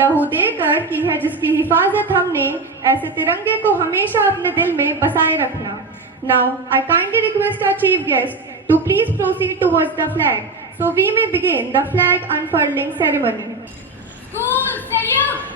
लहू देकर की है जिसकी हिफाजत हमने, ऐसे तिरंगे को हमेशा अपने दिल में बसाए रखना। Now I kindly request our chief guest to please proceed towards the flag, so we may begin the flag unfurling ceremony. School salute!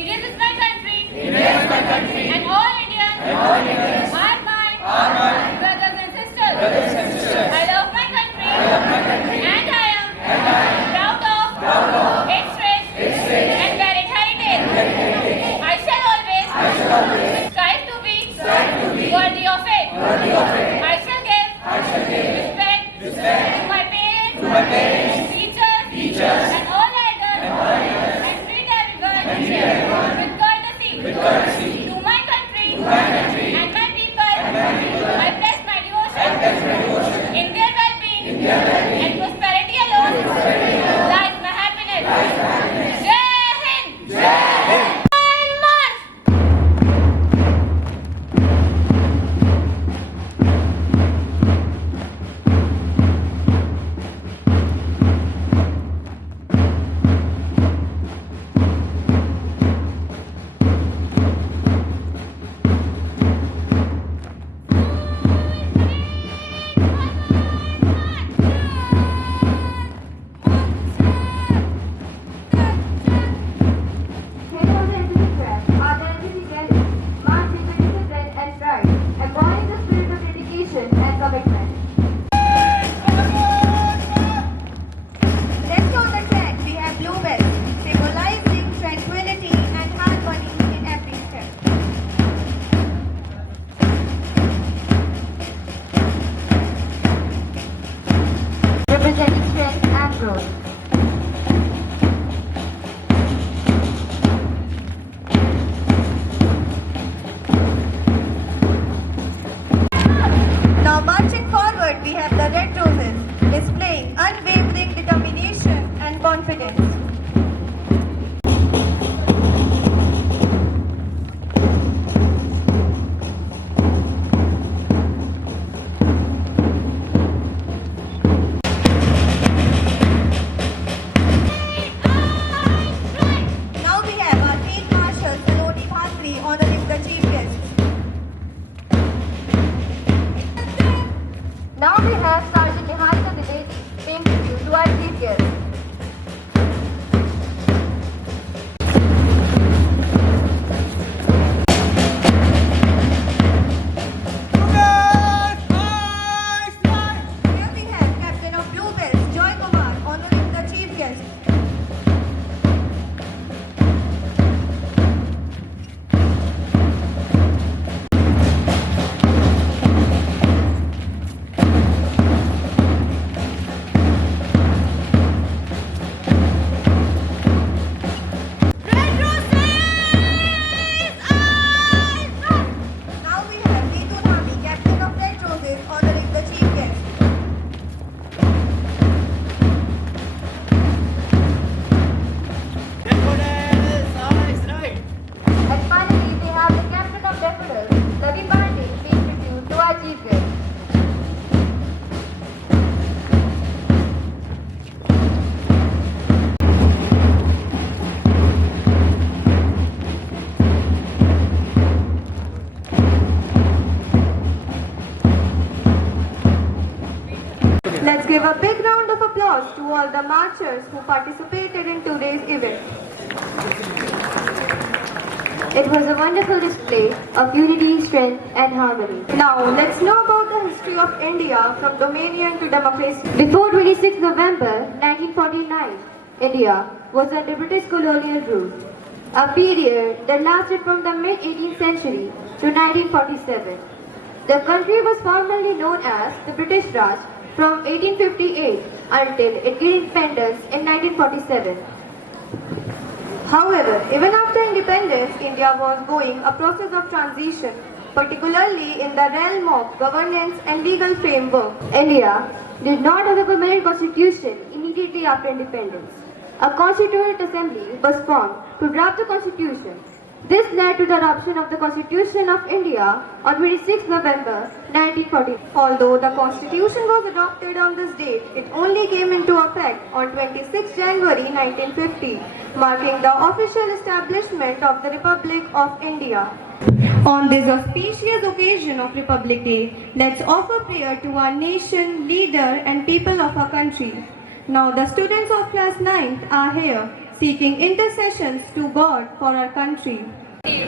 India is my country. India is my country. And all Indians. Are my. Brothers and sisters. I love my country. And I am. Proud of. Its rich. And varied heritage. I shall always. Strive to be. Worthy of it. I shall give. Respect. To my parents. Teachers. And all elders. And treat everyone. With courtesy. To my country. And my people. I pledge my devotion. In their well-being. And prosperity alone. Lies my happiness. Jai Hind. And march. applause to all the marchers who participated in today's event. It was a wonderful display of unity, strength and harmony. Now, let's know about the history of India from dominion to democracy. Before 26 November 1949, India was under British colonial rule, a period that lasted from the mid-18th century to 1947. The country was formerly known as the British Raj from 1858 until it gained independence in 1947. However, even after independence, India was going a process of transition, particularly in the realm of governance and legal framework. India did not have a permanent constitution immediately after independence. A constituent assembly was formed to draft the constitution. This led to the adoption of the Constitution of India on 26 November 1940. Although the constitution was adopted on this date, it only came into effect on 26 January 1950, marking the official establishment of the Republic of India. On this auspicious occasion of Republic Day, let's offer prayer to our nation, leader and people of our country. Now the students of class 9th are here seeking intercessions to God for our country.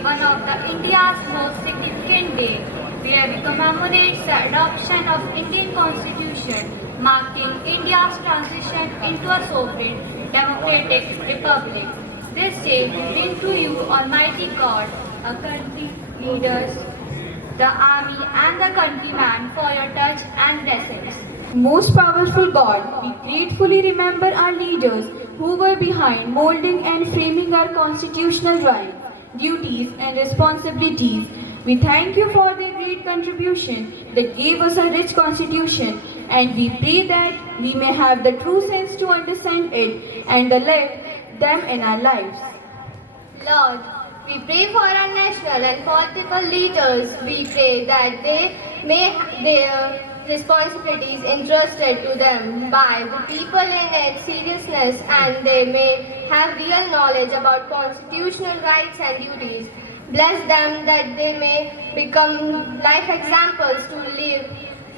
One of the India's most significant day, where we commemorate the adoption of Indian Constitution, marking India's transition into a sovereign, democratic republic. This day we bring to you, Almighty God, our country leaders, the army and the countryman for your touch and blessings. Most powerful God, we gratefully remember our leaders who were behind molding and framing our constitutional rights, duties and responsibilities. We thank you for their great contribution that gave us a rich constitution, and we pray that we may have the true sense to understand it and live them in our lives. Lord, we pray for our national and political leaders. We pray that they may have their responsibilities entrusted to them by the people in its seriousness, and they may have real knowledge about constitutional rights and duties. Bless them that they may become life examples to live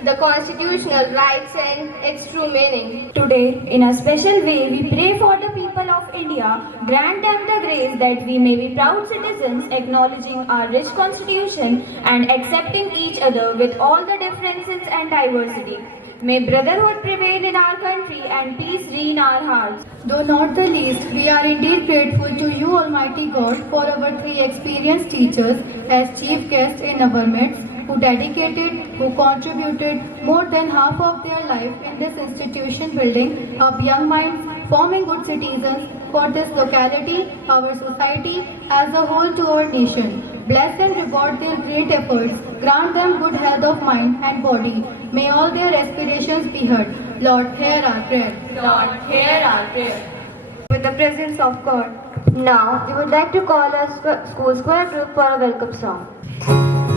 the constitutional rights and its true meaning. Today, in a special way, we pray for the people of India. Grant them the grace that we may be proud citizens, acknowledging our rich constitution and accepting each other with all the differences and diversity. May brotherhood prevail in our country and peace reign our hearts. Though not the least, we are indeed grateful to you, Almighty God, for our three experienced teachers as chief guests in our midst, who dedicated, who contributed more than half of their life in this institution, building up young minds, forming good citizens for this locality, our society as a whole, to our nation. Bless and reward their great efforts. Grant them good health of mind and body. May all their aspirations be heard. Lord, hear our prayer. Lord, hear our prayer. With the presence of God. Now, we would like to call our school square group for a welcome song.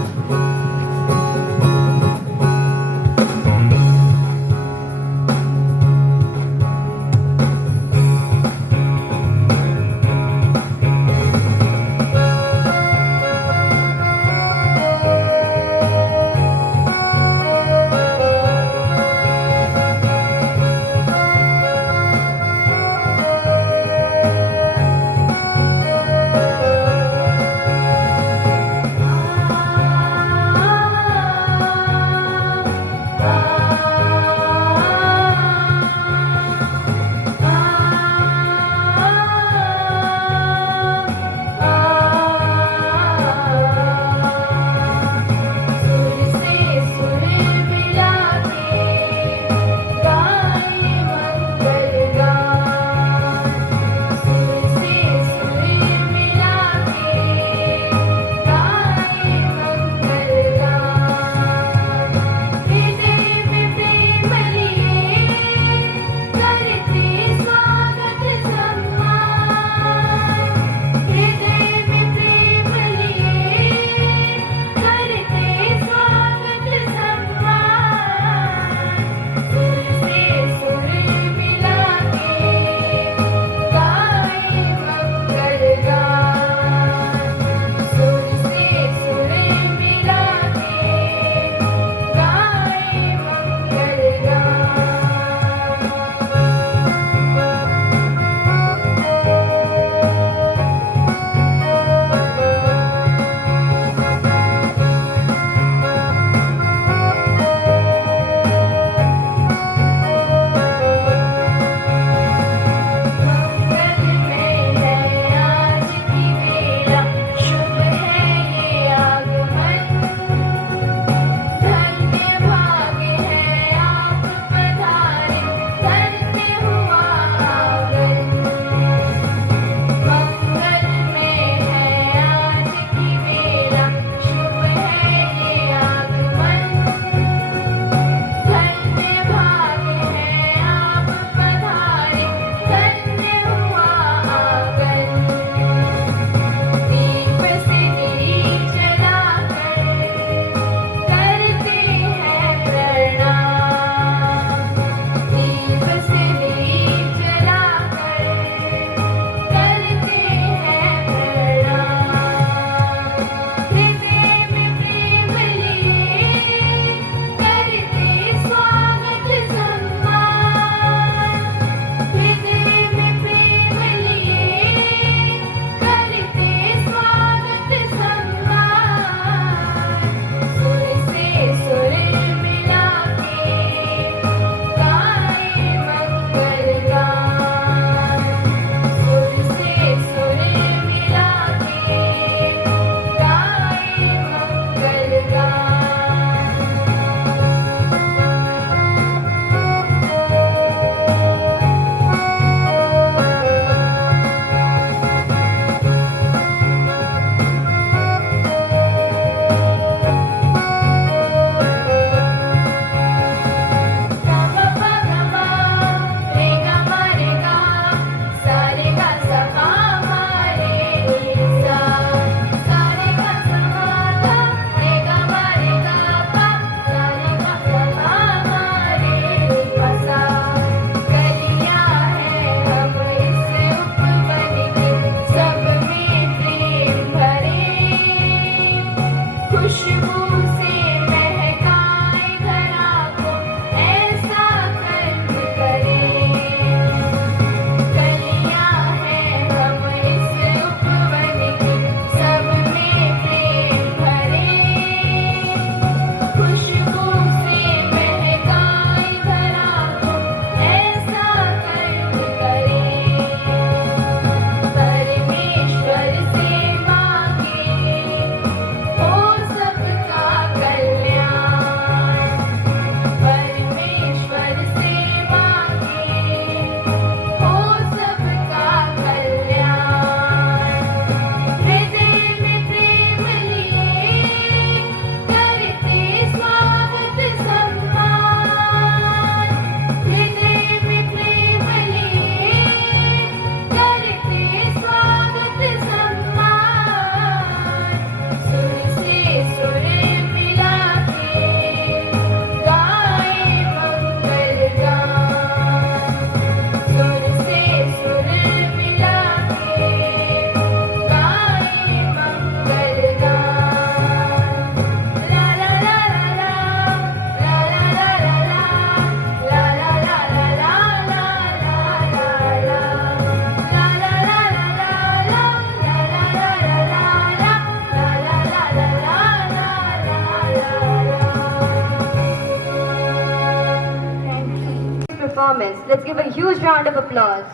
Let's give a huge round of applause.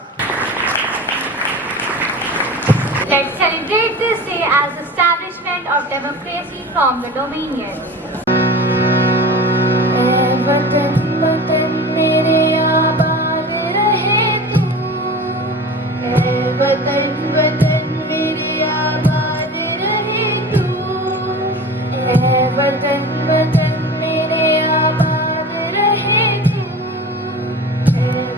Let's celebrate this day as establishment of democracy from the Dominion. वतन वतन मेरे आबाद रहे तू, वतन वतन मेरे आबाद रहे तू, वतन वतन मेरे आबाद रहे तू,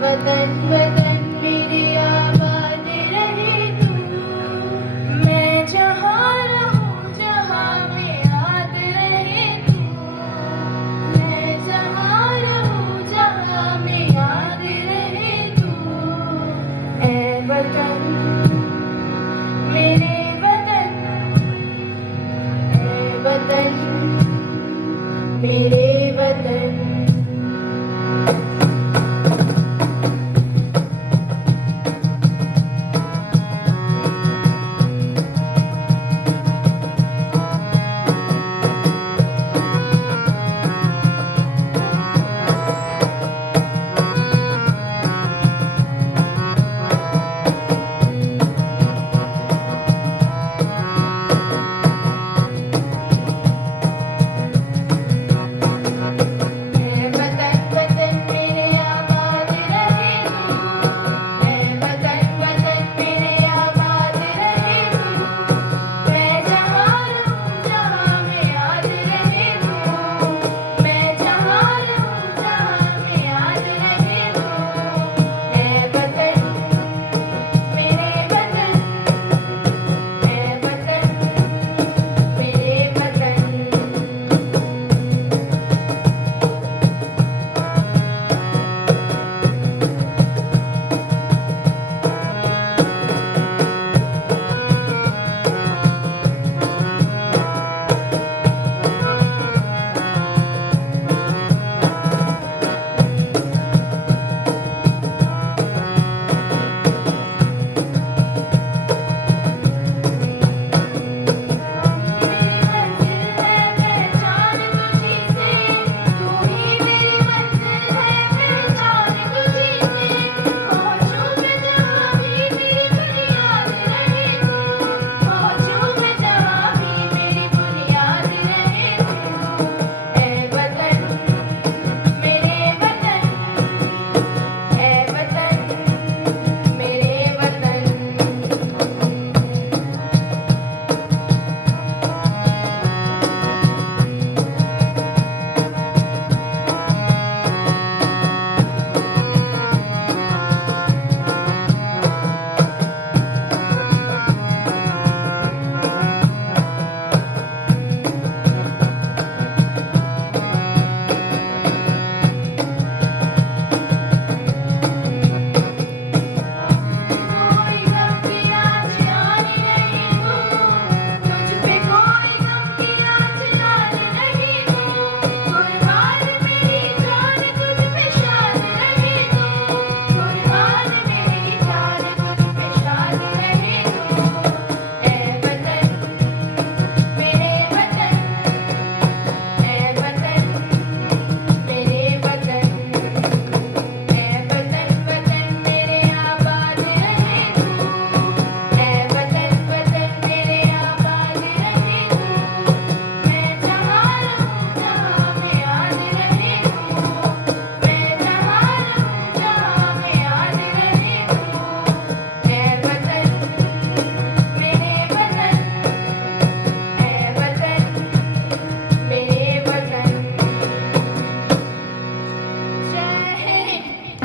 वतन वतन मेरे आबाद रहे तू। मैं जहाँ रहूँ जहाँ में याद रहे तू, मैं जहाँ रहूँ जहाँ में याद रहे तू। ऐ वतन मेरे वतन, ऐ वतन मेरे वतन।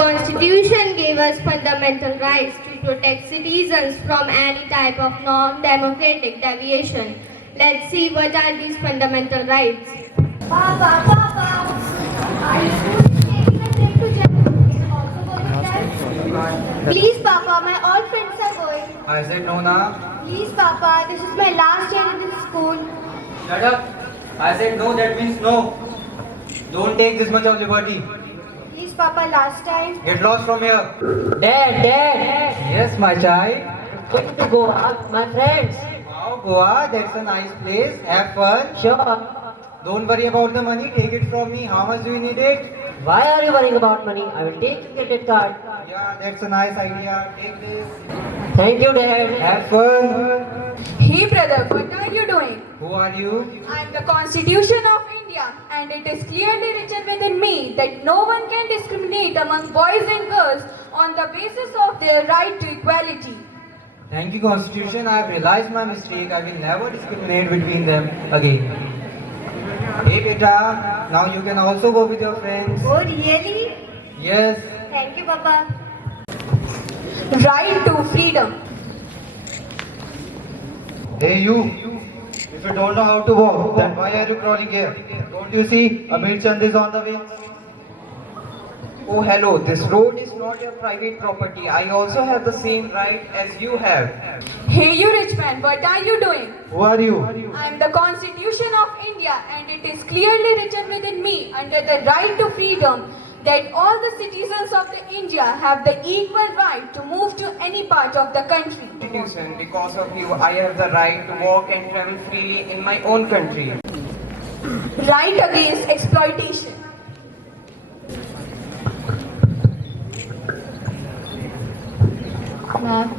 Constitution gave us fundamental rights to protect citizens from any type of non-democratic deviation. Let's see what are these fundamental rights. Papa, are you taking a trip to Japan? Also going with us? Please, Papa, my all friends are going. I said no, na. Please, Papa, this is my last year in this school. Shut up. I said no, that means no. Don't take this much of liberty. Please, Papa, last time. Get lost from here. Dad! Yes, my child. Going to Goa with my friends. Wow, Goa, that's a nice place. Have fun. Sure. Don't worry about the money. Take it from me. How much do you need it? Why are you worrying about money? I will take your credit card. Yeah, that's a nice idea. Take this. Thank you, Dad. Have fun. Hey brother, what are you doing? Who are you? I am the Constitution of India, and it is clearly written within me that no one can discriminate among boys and girls on the basis of their right to equality. Thank you, Constitution. I have realized my mistake. I will never discriminate between them again. Hey, beta. Now you can also go with your friends. Oh, really? Yes. Thank you, Papa. Right to freedom. Hey, you. If you don't know how to walk, then why are you crawling here? Don't you see? Amir Chand is on the way. Oh, hello. This road is not your private property. I also have the same right as you have. Hey you rich man, what are you doing? Who are you? I am the Constitution of India, and it is clearly written within me under the right to freedom that all the citizens of the India have the equal right to move to any part of the country. Constitution, because of you, I have the right to walk and travel freely in my own country. Right against exploitation. Ma'am,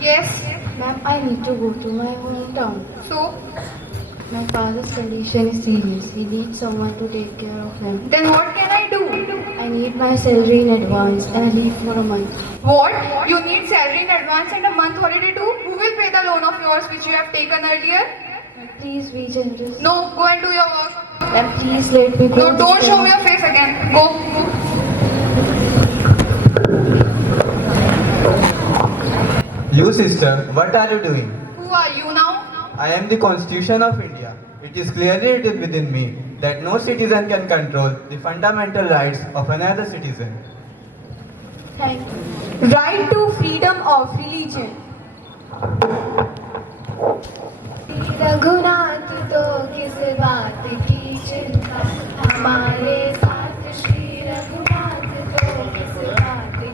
Yes. ma'am, I need to go to my hometown. So, My father's condition is serious. He needs someone to take care of him. then what can I do? I need my salary in advance and I leave for a month. What? You need salary in advance and a month holiday too? Who will pay the loan of yours which you have taken earlier? Please be generous. No, go and do your work. Ma'am, please let me go. No, this don't show time. me your face again. Go. You sister, what are you doing? Who are you now? I am the Constitution of India. It is clearly written within me that no citizen can control the fundamental rights of another citizen. Thank you. Right to freedom of religion. Raghunath तो किस बात की चिंता हमारे साथ श्री रघुनाथ तो किस बात की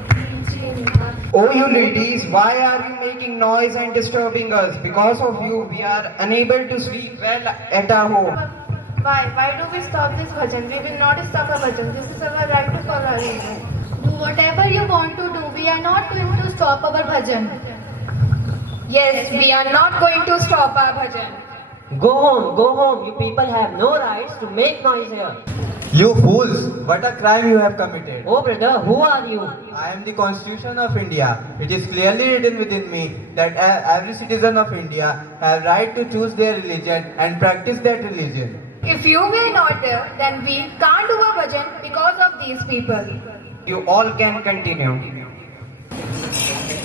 चिंता. Oh, you ladies, why are you making noise and disturbing us? Because of you, we are unable to sleep well at our home. Why do we stop this bhajan? We will not stop our bhajan. This is our right to follow our religion. Do whatever you want to do. We are not going to stop our bhajan. Yes, we are not going to stop our bhajan. Go home. You people have no rights to make noise here. You fools, what a crime you have committed. Oh brother, who are you? I am the Constitution of India. It is clearly written within me that every citizen of India has right to choose their religion and practice that religion. If you were not there, then we can't do a bhajan because of these people. You all can continue.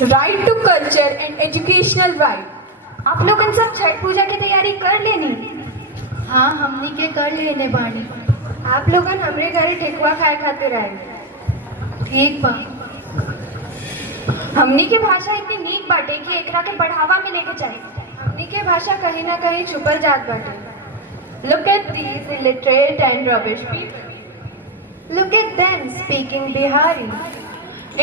Right to culture and educational right. आप लोग इन सब छठ पूजा की तैयारी कर लेनी. हाँ, हमनी के कर लेने बानी. आप लोगन हमरे घरे ठेकुआ खाए खातिर आए. ठीक बा. हमनी के भाषा इतनी नीक बाटे कि एकरा के बढ़ावा मिले के चाहिए. हमनी के भाषा कहीं ना कहीं छुपल जात बाटे. Look at these illiterate and rubbish people. Look at them speaking Bihari.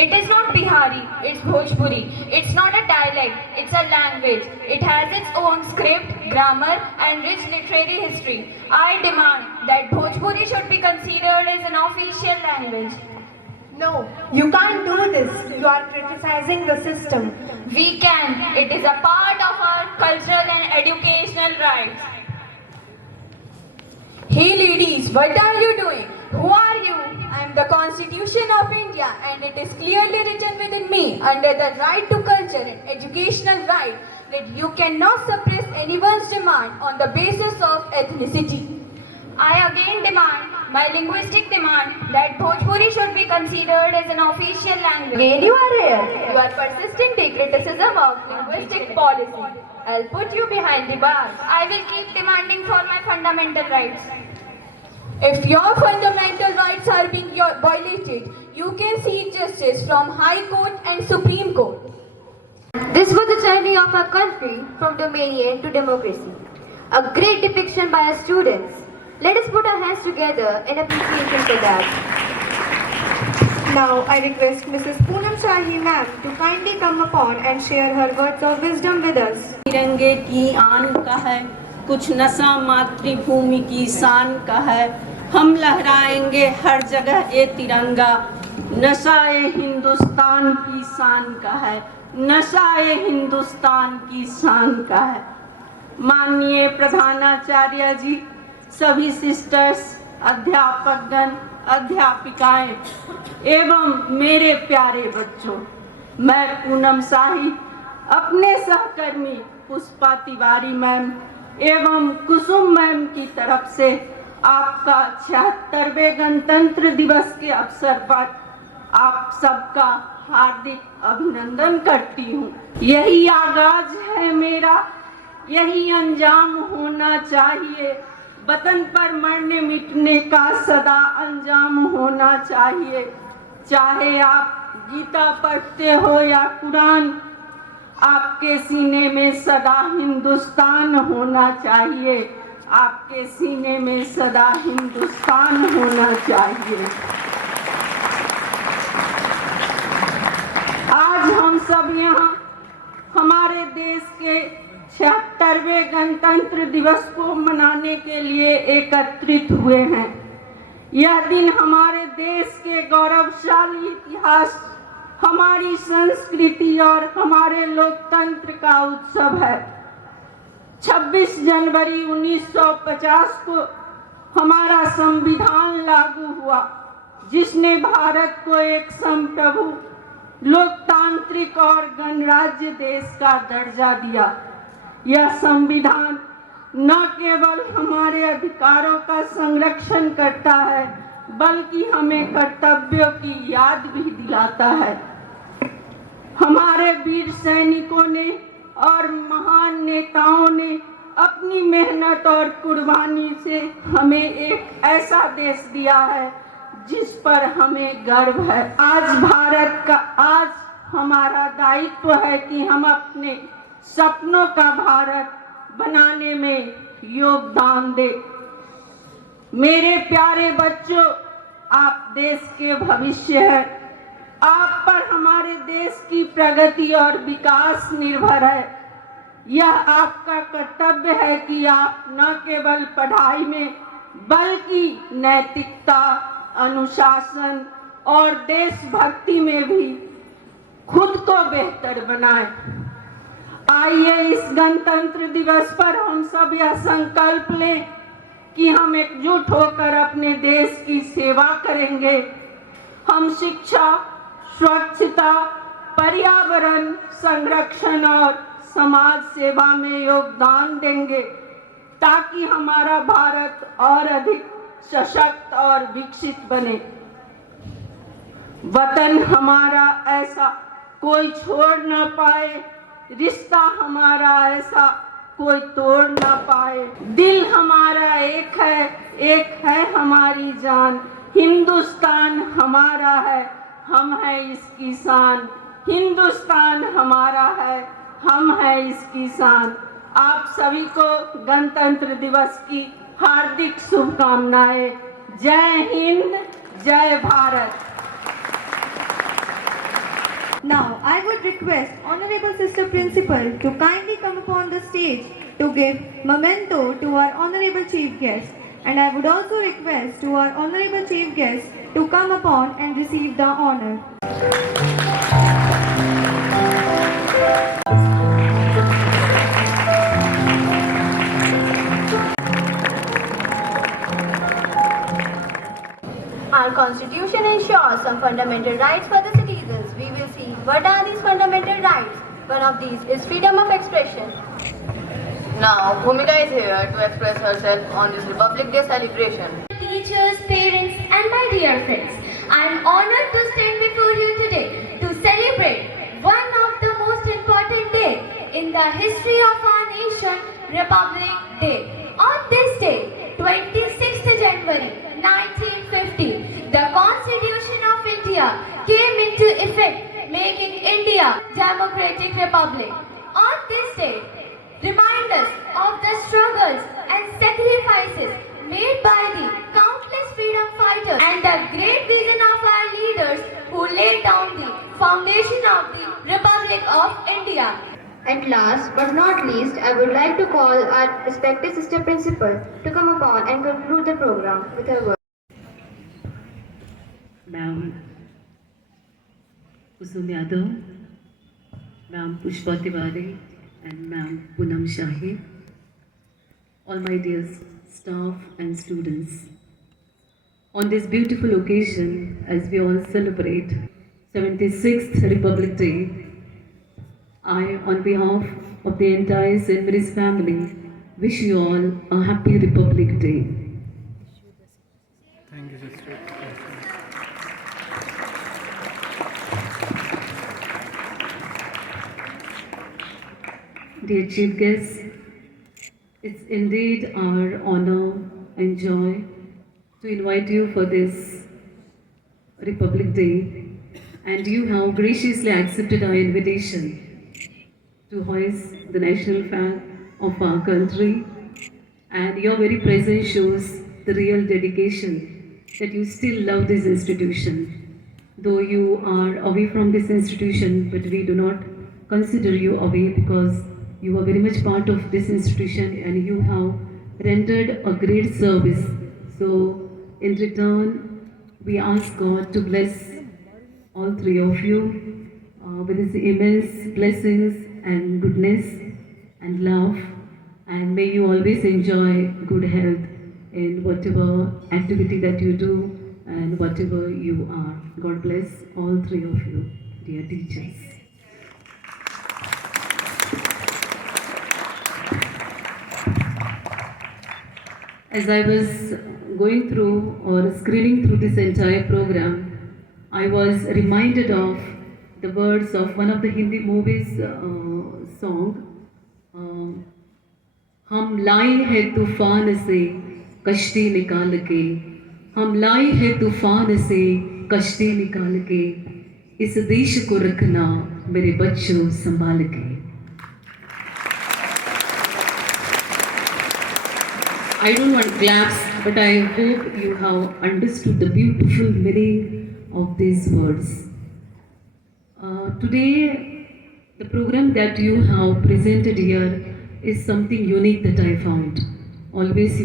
It is not Bihari, it's Bhojpuri. It's not a dialect, it's a language. It has its own script, grammar and rich literary history. I demand that Bhojpuri should be considered as an official language. No, you can't do this. You are criticizing the system. We can. It is a part of our cultural and educational rights. Hey ladies, what are you doing? Who are you? I am the Constitution of India, and it is clearly written within me under the right to culture and educational right that you cannot suppress anyone's demand on the basis of ethnicity. I again demand my linguistic demand that Bhojpuri should be considered as an official language. Again you are here. You are persisting the criticism of linguistic policy. I'll put you behind the bars. I will keep demanding for my fundamental rights. If your fundamental rights are being violated, you can seek justice from High Court and Supreme Court. This was the journey of our country from dominion to democracy. A great depiction by our students. Let us put our hands together in appreciation for that. Now I request Mrs. Poonam Shahi ma'am to kindly come upon and share her words of wisdom with us. तिरंगे की आन का है, कुछ नशा मातृभूमि की शान का है। हम लहराएंगे हर जगह ये तिरंगा, नशा ये हिंदुस्तान की शान का है, नशा ये हिंदुस्तान की शान का है। माननीय प्रधानाचार्य जी, सभी सिस्टर्स, अध्यापकगण, अध्यापिकाएं एवं मेरे प्यारे बच्चों, मैं पूनम शाही अपने सहकर्मी पुष्पा तिवारी मैम एवं कुसुम मैम की तरफ से आपका 76वें गणतंत्र दिवस के अवसर पर आप सबका हार्दिक अभिनंदन करती हूँ। यही आगाज है मेरा, यही अंजाम होना चाहिए, वतन पर मरने मिटने का सदा अंजाम होना चाहिए। चाहे आप गीता पढ़ते हो या कुरान, आपके सीने में सदा हिंदुस्तान होना चाहिए, आपके सीने में सदा हिंदुस्तान होना चाहिए। आज हम सब यहाँ हमारे देश के 76वें गणतंत्र दिवस को मनाने के लिए एकत्रित हुए हैं। यह दिन हमारे देश के गौरवशाली इतिहास, हमारी संस्कृति और हमारे लोकतंत्र का उत्सव है। 26 जनवरी 1950 को हमारा संविधान लागू हुआ, जिसने भारत को एक संप्रभु, लोकतांत्रिक और गणराज्य देश का दर्जा दिया। यह संविधान न केवल हमारे अधिकारों का संरक्षण करता है, बल्कि हमें कर्तव्यों की याद भी दिलाता है। हमारे वीर सैनिकों ने और महान नेताओं ने अपनी मेहनत और कुर्बानी से हमें एक ऐसा देश दिया है जिस पर हमें गर्व है। आज हमारा दायित्व है कि हम अपने सपनों का भारत बनाने में योगदान दें। मेरे प्यारे बच्चों, आप देश के भविष्य हैं। आप पर हमारे देश की प्रगति और विकास निर्भर है। यह आपका कर्तव्य है कि आप न केवल पढ़ाई में, बल्कि नैतिकता, अनुशासन और देशभक्ति में भी खुद को बेहतर बनाएं। आइए इस गणतंत्र दिवस पर हम सब यह संकल्प लें कि हम एकजुट होकर अपने देश की सेवा करेंगे। हम शिक्षा, स्वच्छता, पर्यावरण संरक्षण और समाज सेवा में योगदान देंगे, ताकि हमारा भारत और अधिक सशक्त और विकसित बने। वतन हमारा ऐसा कोई छोड़ न पाए, रिश्ता हमारा ऐसा कोई तोड़ ना पाए। दिल हमारा एक है हमारी जान। हिंदुस्तान हमारा है, हम है इसकी शान। हिंदुस्तान हमारा है, हम है इसकी शान। आप सभी को गणतंत्र दिवस की हार्दिक शुभकामनाएं। जय हिंद, जय Bharat. Now, I would request Honorable Sister Principal to kindly come upon the stage to give memento to our Honorable Chief Guest. And I would also request to our Honorable Chief Guest to come upon and receive the honor. Our constitution ensures some fundamental rights for the citizens. We will see what are these fundamental rights. One of these is freedom of expression. Now, Bhumika is here to express herself on this Republic Day celebration. Teachers, parents, and my dear friends, I am honored to stand before you today to celebrate one of the most important days in the history of our nation, Republic Day. On this day, 26th January 1950, the Constitution of India came into effect, making India Democratic Republic. On this day, remind us of the struggles and sacrifices made by the countless freedom fighters and the great vision of our leaders who laid down the foundation of the Republic of India. And last but not least, I would like to call our respected sister principal to come upon and conclude the program with her words. Ma'am Kusum Yadav, Ma'am Pushpa Tiwari, and Ma'am Poonam Shahi, all my dear staff and students. On this beautiful occasion, as we all celebrate 76th Republic Day, I, on behalf of the entire St. Mary's family, wish you all a happy Republic Day. Thank you, sister. Dear Chief Guests, it's indeed our honor and joy to invite you for this Republic Day, and you have graciously accepted our invitation to hoist the national flag of our country, and your very presence shows the real dedication that you still love this institution. Though you are away from this institution, but we do not consider you away because you are very much part of this institution and you have rendered a great service. So in return, we ask God to bless all three of you with His immense blessings and goodness and love, and may you always enjoy good health in whatever activity that you do and whatever you are. God bless all three of you, dear teachers. As I was going through or screening through this entire program, I was reminded of the words of one of the Hindi movies song, हम लाए हैं तूफान से कश्ती निकाल के, हम लाए हैं तूफान से कश्ती निकाल के, इस देश को रखना मेरे बच्चों संभाल के. I don't want claps, but I hope you have understood the beautiful meaning of these words. Today, the program that you have presented here is something unique that I found. Always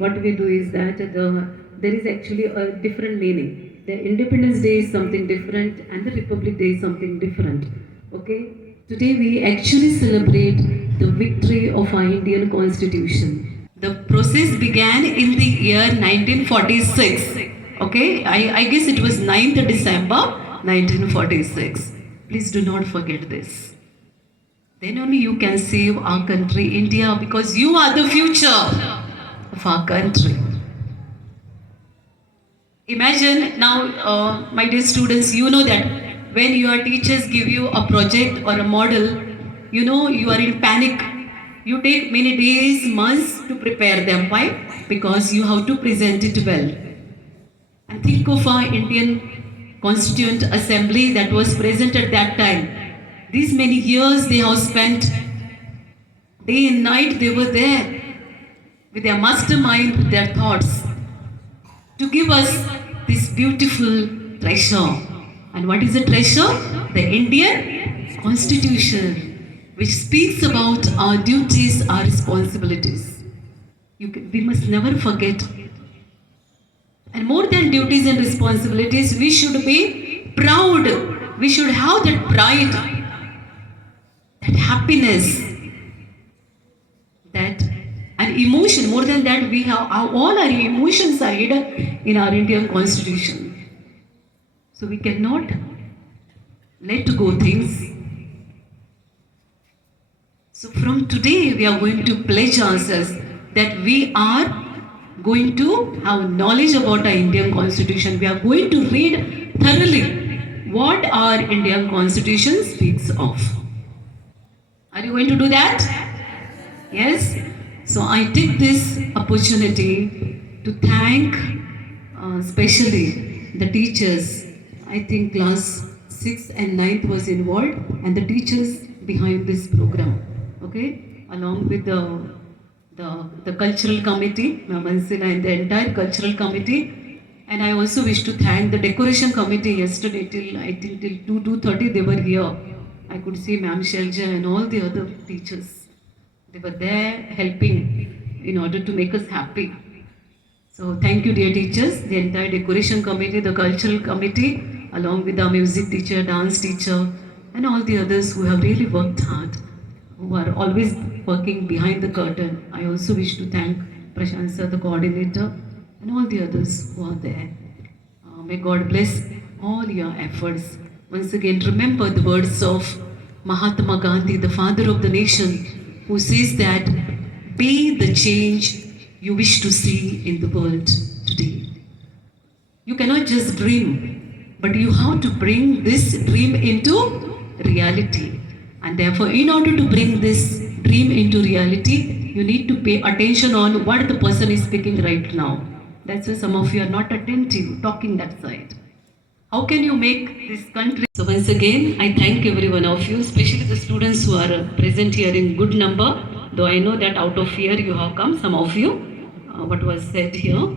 what we do is that there is actually a different meaning. The Independence Day is something different and the Republic Day is something different. Okay? Today we actually celebrate the victory of our Indian Constitution. The process began in the year 1946. Okay, I guess it was 9th December 1946. Please do not forget this. Then only you can save our country, India, because you are the future of our country. Imagine now, my dear students, you know that when your teachers give you a project or a model, you know you are in panic. You take many days, months to prepare them. Why? Because you have to present it well. And think of our Indian Constituent Assembly that was present at that time. These many years they have spent, day and night they were there with their mastermind, with their thoughts, to give us this beautiful treasure. And what is the treasure? The Indian Constitution, which speaks about our duties, our responsibilities. We must never forget. And more than duties and responsibilities, we should be proud. We should have that pride, that happiness, that an emotion. More than that, we have all our emotions are hidden in our Indian Constitution. So we cannot let go things. So from today, we are going to pledge ourselves that we are going to have knowledge about our Indian Constitution. We are going to read thoroughly what our Indian Constitution speaks of. Are you going to do that? Yes? So I take this opportunity to thank especially the teachers. I think class 6th and 9th was involved, and the teachers behind this program. Okay, along with the the cultural committee, Ma'am Ansila and the entire cultural committee. And I also wish to thank the decoration committee yesterday till I think till 2:30 they were here. I could see Ma'am Shelja and all the other teachers. They were there helping in order to make us happy. So thank you dear teachers, the entire decoration committee, the cultural committee, along with our music teacher, dance teacher and all the others who have really worked hard, who are always working behind the curtain. I also wish to thank Prashant sir, the coordinator, and all the others who are there. May God bless all your efforts. Once again, remember the words of Mahatma Gandhi, the father of the nation, who says that be the change you wish to see in the world today. You cannot just dream, but you have to bring this dream into reality. And therefore, in order to bring this dream into reality, you need to pay attention on what the person is speaking right now. That's why some of you are not attentive, talking that side. How can you make this country? So once again, I thank every one of you, especially the students who are present here in good number, though I know that out of fear you have come, some of you, what was said here.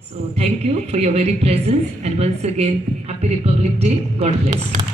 So thank you for your very presence, and once again, Happy Republic Day. God bless.